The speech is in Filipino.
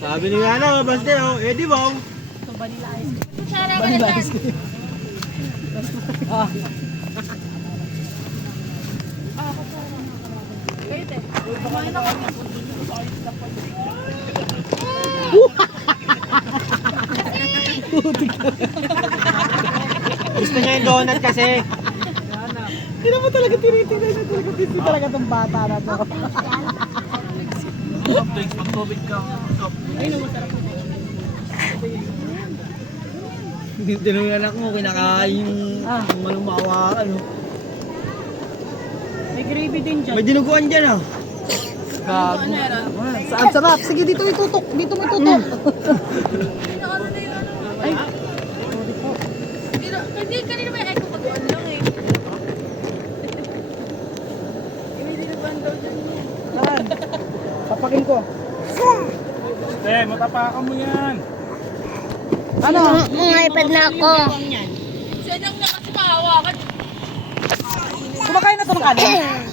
Sabi ni ano, basta oh, Eddie Bong. Vanilla ice cream. Ah. Gusto niya yung donut kasi. Hindi mo talaga tinitingnan na talaga. Hindi talaga itong bata na to. Soft drinks, pag COVID ka. Ay, no, masarap po. Tinulungan anak mo, kinakain yung malumawa, ano. May gravy din dyan. May dinuguan dyan ah. Gago. Saan sarap? Sige, dito itutok. Dito mo itutok. Ay, Hindi, kanina may echo pag-on lang eh. May dinuguan daw dyan. Saan? Papakin ko. Matapakan mo yan. Ano? Mga iPad na ako. Siya nang nakasipahawakan. Kumakain na ito ng kanin?